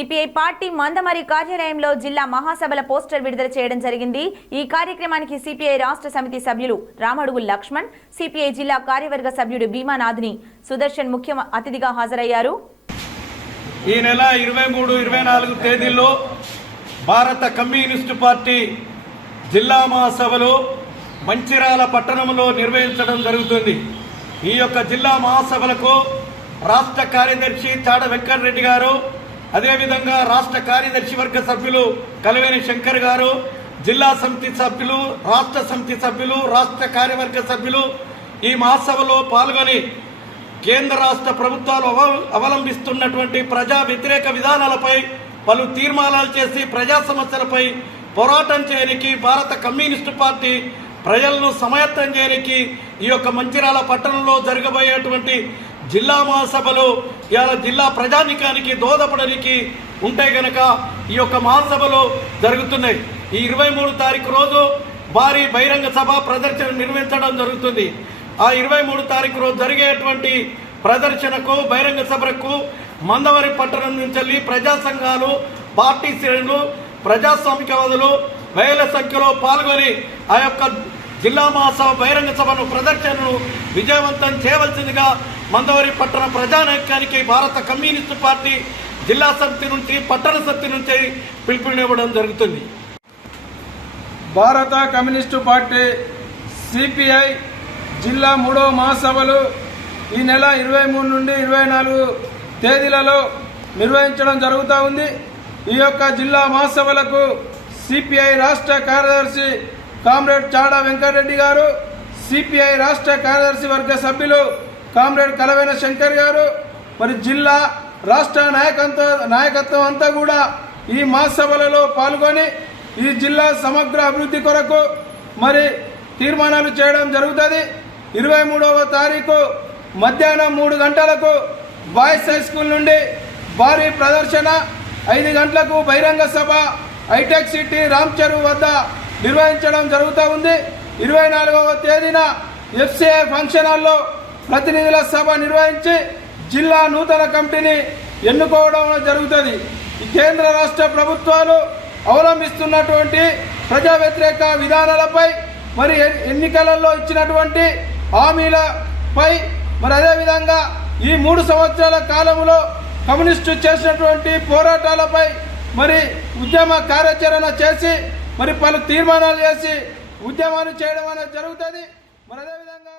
CPI party Mandamarri కార్యాలయంలో జిల్లా మహాసభల పోస్టర్ విడుదల చేయడం జరిగింది. ఈ కార్యక్రమానికి సిపిఐ రాష్ట్ర సమితి సభ్యులు రామడుగు లక్ష్మణ్ సిపిఐ జిల్లా కార్యవర్గ సభ్యుడు భీమానాథ్ని సుదర్శన్ ముఖ్య అతిథిగా హాజరయ్యారు. ఈ నెల ఇరవై మూడు ఇరవై నాలుగు తేదీల్లో భారత కమ్యూనిస్టు పార్టీ జిల్లా మహాసభలు మంచిరాల పట్టణంలో నిర్వహించడం జరుగుతుంది. ఈ యొక్క జిల్లా మహాసభలకు రాష్ట్ర కార్యదర్శి చాడ వెంకటరెడ్డి గారు అదేవిధంగా రాష్ట్ర కార్యదర్శి వర్గ సభ్యులు కలవేని శంకర్ గారు జిల్లా సమితి సభ్యులు రాష్ట్ర సమితి సభ్యులు రాష్ట్ర కార్యవర్గ సభ్యులు ఈ మహాసభలో పాల్గొని కేంద్ర రాష్ట్ర ప్రభుత్వాలు అవ- అవలంబిస్తున్నటువంటి ప్రజా వ్యతిరేక విధానాలపై పలు తీర్మానాలు చేసి ప్రజా సమస్యలపై పోరాటం చేయడానికి భారత కమ్యూనిస్టు పార్టీ ప్రజలను సమాయత్తం చేయడానికి ఈ యొక్క మంచిర్యాల పట్టణంలో జరగబోయేటువంటి జిల్లా మహాసభలు ఇవాళ జిల్లా ప్రజానికానికి దోహదపడడానికి ఉంటే గనక ఈ యొక్క మహాసభలు జరుగుతున్నాయి. ఈ ఇరవై మూడు తారీఖు రోజు భారీ బహిరంగ సభ ప్రదర్శన నిర్వహించడం జరుగుతుంది. ఆ ఇరవై మూడు తారీఖు రోజు జరిగేటువంటి ప్రదర్శనకు బహిరంగ సభకు మందవరి పట్టణం నుంచి వెళ్ళి ప్రజా సంఘాలు పార్టీ శ్రేణులు ప్రజాస్వామికవాదులు వేల సంఖ్యలో పాల్గొని ఆ యొక్క జిల్లా మహాసభ బహిరంగ సభను ప్రదర్శనను విజయవంతం చేయవలసిందిగా మందవరి పట్టణ ప్రజానైక్యానికి భారత కమ్యూనిస్టు పార్టీ జిల్లా సమితి నుంచి పట్టణ సమితి నుంచి పిలుపునివ్వడం జరుగుతుంది. భారత కమ్యూనిస్టు పార్టీ సిపిఐ జిల్లా మూడవ మహాసభలు ఈ నెల ఇరవై మూడు నుండి ఇరవై నాలుగు తేదీలలో నిర్వహించడం జరుగుతూ ఉంది. ఈ యొక్క జిల్లా మహాసభలకు సిపిఐ రాష్ట్ర కార్యదర్శి కామ్రేడ్ చాడా వెంకటరెడ్డి గారు సిపిఐ రాష్ట్ర కార్యదర్శి వర్గ సభ్యులు కామ్రేడ్ కలవేన శంకర్ గారు మరి జిల్లా రాష్ట్ర నాయకత్వ నాయకత్వం అంతా కూడా ఈ మహాసభలలో పాల్గొని ఈ జిల్లా సమగ్ర అభివృద్ధి కొరకు మరి తీర్మానాలు చేయడం జరుగుతుంది. ఇరవై మూడవ తారీఖు మధ్యాహ్నం మూడు గంటలకు బాయ్స్ హై స్కూల్ నుండి భారీ ప్రదర్శన ఐదు గంటలకు బహిరంగ సభ హైటెక్ సిటీ రామ్ చెరువు వద్ద నిర్వహించడం జరుగుతూ ఉంది. ఇరవై నాలుగవ తేదీన ఎఫ్సిఐ ఫంక్షన్ హాల్లో ప్రతినిధుల సభ నిర్వహించి జిల్లా నూతన కమిటీని ఎన్నుకోవడం జరుగుతుంది. ఈ కేంద్ర రాష్ట్ర ప్రభుత్వాలు అవలంబిస్తున్నటువంటి ప్రజా వ్యతిరేక విధానాలపై మరి ఎన్నికలలో ఇచ్చినటువంటి హామీలపై మరి అదేవిధంగా ఈ మూడు సంవత్సరాల కాలంలో కమ్యూనిస్టు చేసినటువంటి పోరాటాలపై మరి ఉద్యమ కార్యాచరణ చేసి మరి పలు తీర్మానాలు చేసి ఉద్యమాలు చేయడం అనేది జరుగుతుంది. మరి అదేవిధంగా